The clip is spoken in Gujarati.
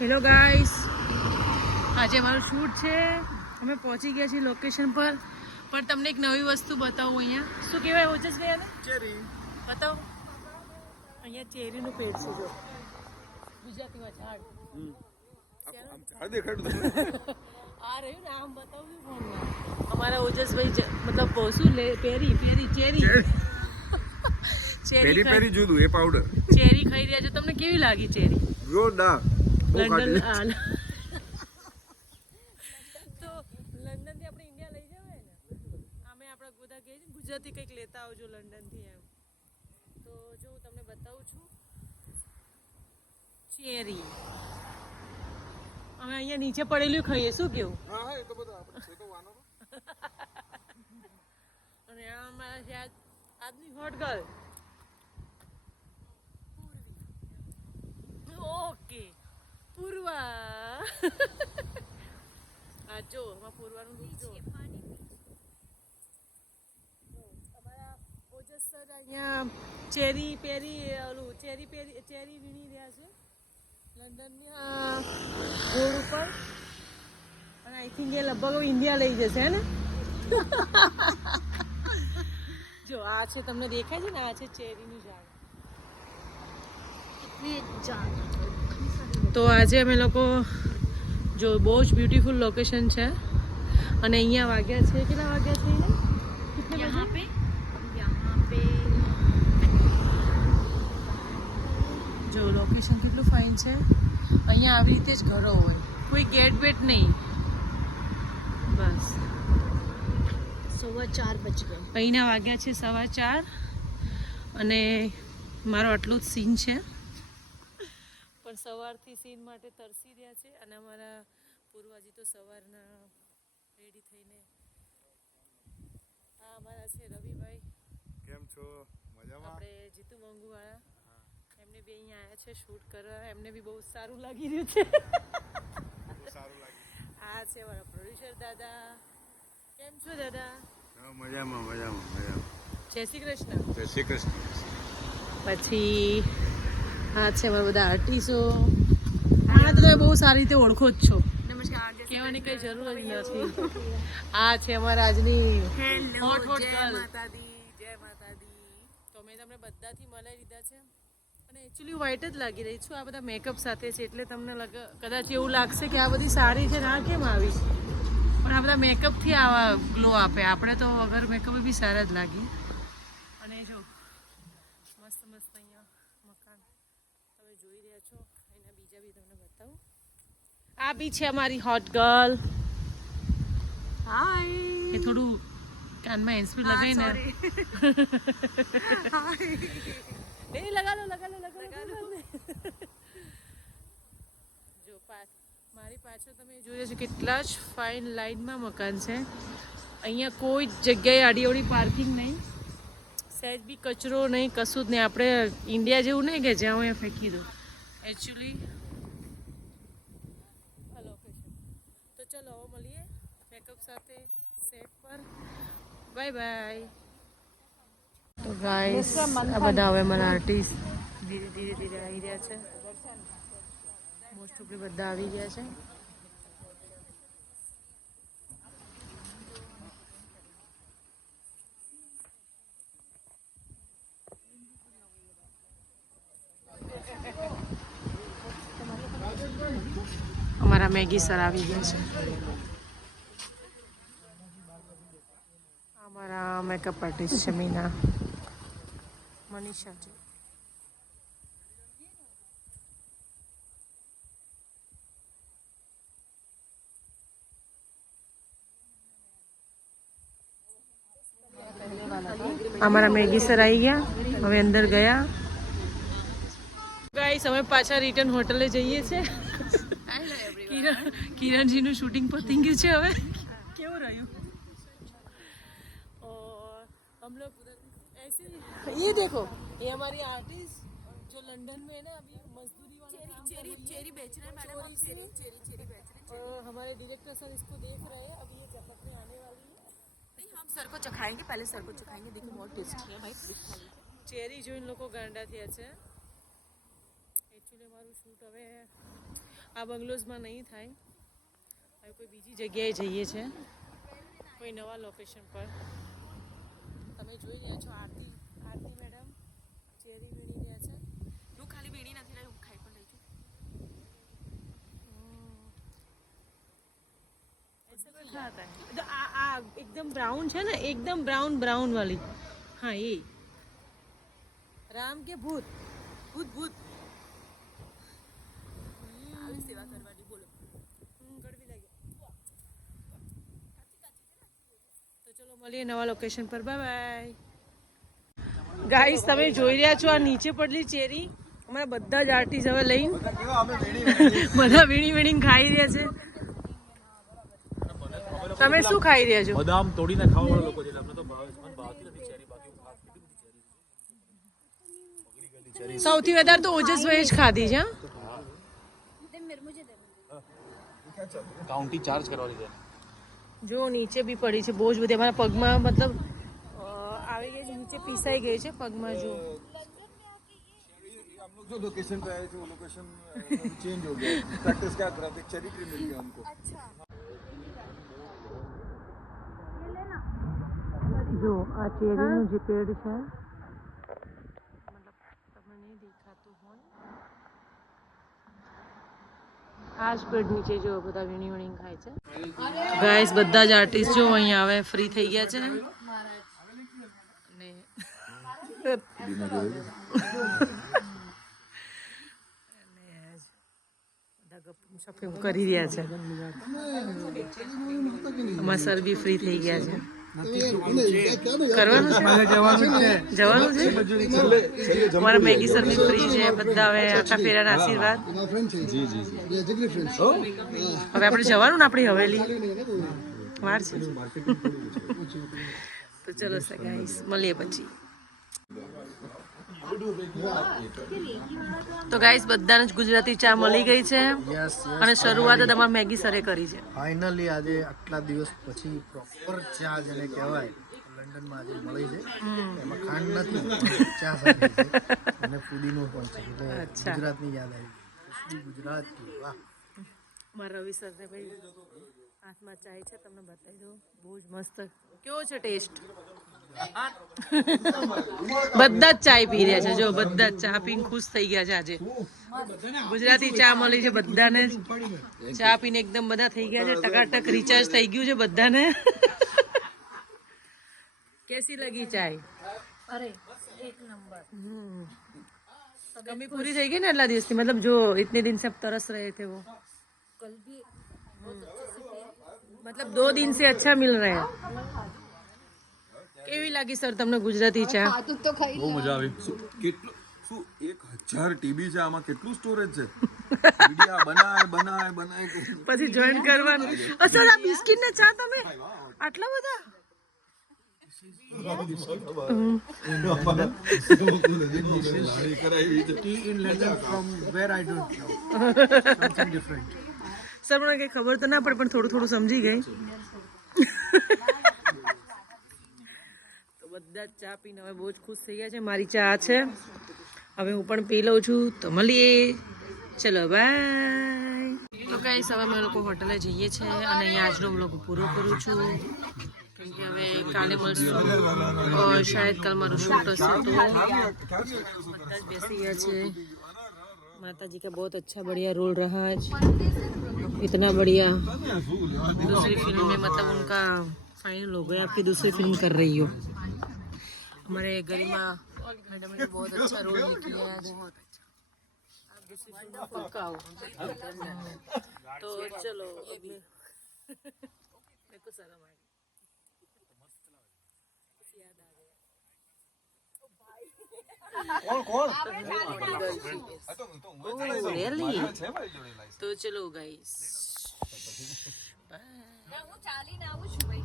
હેલો ગાઈસ, આજે મારું શૂટ છે. અમે પહોંચી ગયા છીએ લોકેશન પર. પણ તમને એક નવી વસ્તુ બતાવું. અહીંયા શું કહેવાય ઓજસભાઈ આને? ચેરી. બતાવો. અહીંયા ચેરીનું પેડ છે. જો ગુજરાતીમાં ઝાડ. ઝાડ દેખાડું આ રહ્યું ને, આમ બતાવું છું ફોનમાં. અમારા ઓજસભાઈ મતલબ શું લે પેરી ચેરી પેરી જુદું એ પાવડર ચેરી ખાઈ રહ્યા છો. તમને કેવી લાગી ચેરી? જોરદાર. લંડન તો લંડનથી આપણે ઇન્ડિયા લઈ જવાય ને. અમે આપણા બધા કહે છે ગુજરાતી કંઈક લેતા આવજો લંડનથી એમ. તો જો હું તમને બતાવું છું ચેરી. અમે અહીંયા નીચે પડેલું ખાઈએ. શું કેવું? હા એ તો બધું આપણે છે તો વાનો. અને આ અમારા છે આજની હોટ ગર્લ. ઓકે પૂર્વા. આ જો અમારા પૂર્વાનું લુક જો. અમારા ઓજસ સર અહીંયા ચેરી વીણી રહ્યા છે લંડનના રોડ ઉપર. અને આઈ થિંક એ લગભગ ઇન્ડિયા લઈ જશે હે ને. જો આ છે, તમને દેખાય છે ને, આ છે ચેરીનું ઝાડ. તો આજે અમે લોકો જો બહુ જ બ્યુટીફુલ લોકેશન છે. અને અહીંયા વાગ્યા છે, કેટલા વાગ્યા છે અહીંયા પે જો લોકેશન કેટલું ફાઇન છે. અહીંયા આવી રીતે જ ઘરો હોય, કોઈ ગેટ બેટ નહીં. બસ 4:15 બજ ગયા. અહીંના વાગ્યા છે 4:15. અને મારો આટલો જ સીન છે. પણ સવારથી સીન માટે તરસી રહ્યા છે. અને અમારા પૂર્વાજી તો સવારના રેડી થઈને. આ અમારા છે રવિભાઈ. કેમ છો? મજામાં? આપણે જીતુ મંગુવાળા. એમને બી અહીંયા આવ્યા છે શૂટ કરવા. એમને બી બહુ સારું લાગી રહ્યું છે. આ છે મારા પ્રોડ્યુસર દાદા. કેમ છો દાદા? મજામાં. જય શ્રી કૃષ્ણ. જય શ્રી કૃષ્ણ. પછી આ છે અમારા બધા આર્ટિસ્ટો. આને તો તમે બહુ સારી રીતે ઓળખો જ છો. નમસ્કાર. કહેવાની કઈ જરૂર જ નથી. આ છે અમારા આજની હોટ ગર્લ. જય માતાજી. તો મેં તમને બધાથી મલાઈ લીધા છે. અને એકચ્યુઅલી વ્હાઈટ જ લાગી રહી છું. આ બધા મેકઅપ સાથે છે એટલે તમને કદાચ એવું લાગશે કે આ બધી સારી છે ને આ કેમ આવી. પણ આ બધા મેકઅપથી આવા ગ્લો આપે. આપણે તો વગર મેકઅપે બી સારા જ લાગીએ. અને જો મસ્ત અહીંયા મકાન તમે જોઈ રહ્યા છો. એના બીજા બી તમને બતાવું. આ બી છે અમારી હોટ ગર્લ. હાય. એ થોડું કાનમાં હેન્ડસ્ફ્રી લગાવીને લગા લો. જો મારી પાછળ તમે જોઈ છો કેટલા જ ફાઇન લાઇનમાં મકાન છે. અહીંયા કોઈ જગ્યાએ આડીઅવળી પાર્કિંગ નહીં. સહેજ બી કચરો નહીં, કશું જ નહીં. આપણે ઇન્ડિયા જેવું નહીં કે જ્યાં અહીંયા ફેંકી દો. એકચ્યુઅલી આ લોકેશન. તો ચલો હવે મળીએ મેકઅપ સાથે સેટ પર. બાય. તો ગાઈસ આ બધા હવે મારા આર્ટિસ્ટ ધીરે આવી રહ્યા છે. મોસ્ટ ઓફલી બધા આવી ગયા છે. અમારા મેગી સર આવી ગયા છે. અમારા મેકઅપ આર્ટિસ્ટ છે મનીષાજી. અમારા મેગી સર આવી ગયા. હવે અંદર ગયા. ગાઈસ અમે પાછા રિટર્ન હોટલે જઈએ છીએ. કિરણજીનું શૂટિંગ પતી ગયું છે. હવે કેવું રહ્યું? और हम लोग ऐसे ये देखो, ये हमारी आर्टिस्ट जो लंदन में है ना, अभी मजदूरी वाला चेरी बेच रहे हैं मैडम. हम चेरी बेच रहे हैं. और हमारे डायरेक्टर सर इसको देख रहे हैं. अभी ये चपकने आने वाली है. नहीं, हम सर को चखाएंगे. पहले सर को चखाएंगे. देखो बहुत टेस्टी है भाई. ચેરી જોઈને લોકો ગાંડા થયા છે. એકચ્યુઅલી મારું શૂટ હવે આ બંગલોઝમાં નહીં થાય. હવે કોઈ બીજી જગ્યાએ જઈએ છે, કોઈ નવા લોકેશન પર. તમે જોઈ રહ્યા છો આરતી મેડમ ચેરી વીણી રહ્યા છે. હું ખાલી વીણી નથી રહી, હું ખાઈ પણ રહી છું. क्या आता है तो आ एकदम ब्राउन है ना, एकदम ब्राउन वाली. हाँ ये राम के भूत भूत भूत આવી સેવા કરવાની. બોલો ગળવી લાગે. તો ચલો મળીએ નવા લોકેશન પર. Bye bye guys. તમે જોઈ રહ્યા છો આ નીચે પડેલી ચેરી. અમારા બધા જ આર્ટિસ્ટ હવે લઈને બધા વીણી ખાઈ રહ્યા છે. તમે શું ખાઈ રહ્યા છો? બદામ તોડીને ખાવાવાળા લોકો છે. અમને તો ભાવે છે, મને ભાવતી નથી ચેરી. બાકી હું ખાતી બધી ચેરી. સૌથી વધારે તો ઓજસભાઈ જ ખાધી છે. કાઉન્ટી ચાર્જ કરવાની છે. જો નીચે બી પડી છે બહુ જ બધી. અમારા પગમાં મતલબ આવી ગઈ છે, નીચે પીસાઈ ગઈ છે પગમાં. જો हम लोग जो लोकेशन पे आए थे वो लोकेशन चेंज हो गया. प्रैक्टिस क्या कर रहे थे, चेरी ट्री मिल गया हमको. જો આ ચેરીનું જે પેડ છે, મતલબ તમને નહીં દેખાતું હોય, આ જ પેડ નીચે જો બધા વીણી ખાય છે. ગાઈસ બધા જ આર્ટિસ્ટ જો અહીંયા આવે ફ્રી થઈ ગયા છે ને. અને શોપિંગ કરી રહ્યા છે. અમારા સર બી ફ્રી થઈ ગયા છે. કરવાનું છે, જવાનું છે. અમારા મેગી સર બી ફ્રી છે. બધા હવે આખા ફેરાના આશીર્વાદ. હવે આપણે જવાનું ને આપણી હવેલી વાર છે. તો ચલો ગાઈસ મળીએ પછી. તો ગાઈસ બધાને જ ગુજરાતી ચા મળી ગઈ છે. અને શરૂઆત તમારા મેગી સરે કરી છે. ફાઇનલી આજે આટલા દિવસ પછી પ્રોપર ચા જેને કહેવાય લંડનમાં આજે મળી છે. એમાં ખાંડ નથી, ચા સાથે છે અને ફૂદીનો પણ છે. એટલે ગુજરાતની યાદ આવી. ગુજરાત વાહ. મારા રવિ સરને ભાઈ હાથમાં ચાય છે, તમને બતાવી દઉં. બહુ જ મસ્ત. કેવો છે ટેસ્ટ? બધા જ ચાય પી રહ્યા છે. જો બધા જ ચા પીને ખુશ થઈ ગયા છે. આજે ગુજરાતી ચા મળી છે બધાને. ચા પીને એકદમ બધા થઈ ગયા છે. ટકાટક રિચાર્જ થઈ ગયું છે બધાને. कैसी लगी चाय? अरे एक नंबर. कमी पूरी થઈ ગઈ ને એટલા દિવસથી? मतलब जो इतने दिन से अब तरस रहे थे वो कल भी बहुत अच्छे से पिया. मतलब 2 दिन से अच्छा मिल रहा है. કેવી લાગી સર તમને ગુજરાતી ચા? खातू तो खाई બહુ મજા આવી. કેટલું શું 1000 ટીબી છે આમાં? કેટલું સ્ટોરેજ છે? વિડિયા બનાય પછી જોઈન કરવાનું. સર આ બિસ્કિટ ને ચા તમે આટલા બધા? સર મને કઈ ખબર તો ના પડે પણ થોડું સમજી ગઈ. તો બધા જ ચા પીને હવે બહુ જ ખુશ થઈ ગયા છે. મારી ચા છે, હવે હું પણ પી લઉં છું. તો મળીએ. ચલો બાય. તો ગાઈસ હવે અમે લોકો હોટલે જઈએ છીએ અને અહીંયા આજનો બ્લોગ પૂરો કરું છું. કેમ કે હવે કાલે મળશું. શાયદ કાલ મારું શૂટ હશે. તો બધા જ બેસી ગયા છે. माताजी का बहुत अच्छा बढ़िया रोल रहा आज. इतना बढ़िया. दूसरी फिल्म में मतलब उनका फाइनल हो गया. आपकी दूसरी फिल्म कर रही हो. हमारे गरिमा मैडम ने बहुत अच्छा रोल किया है. बहुत अच्छा. आप दूसरी फिल्म में पक्का हो. तो चलो अभी मेरे को शर्म आई. Really? तो चलो गाइस बाय. હું ચાલીને આવું છું ભાઈ.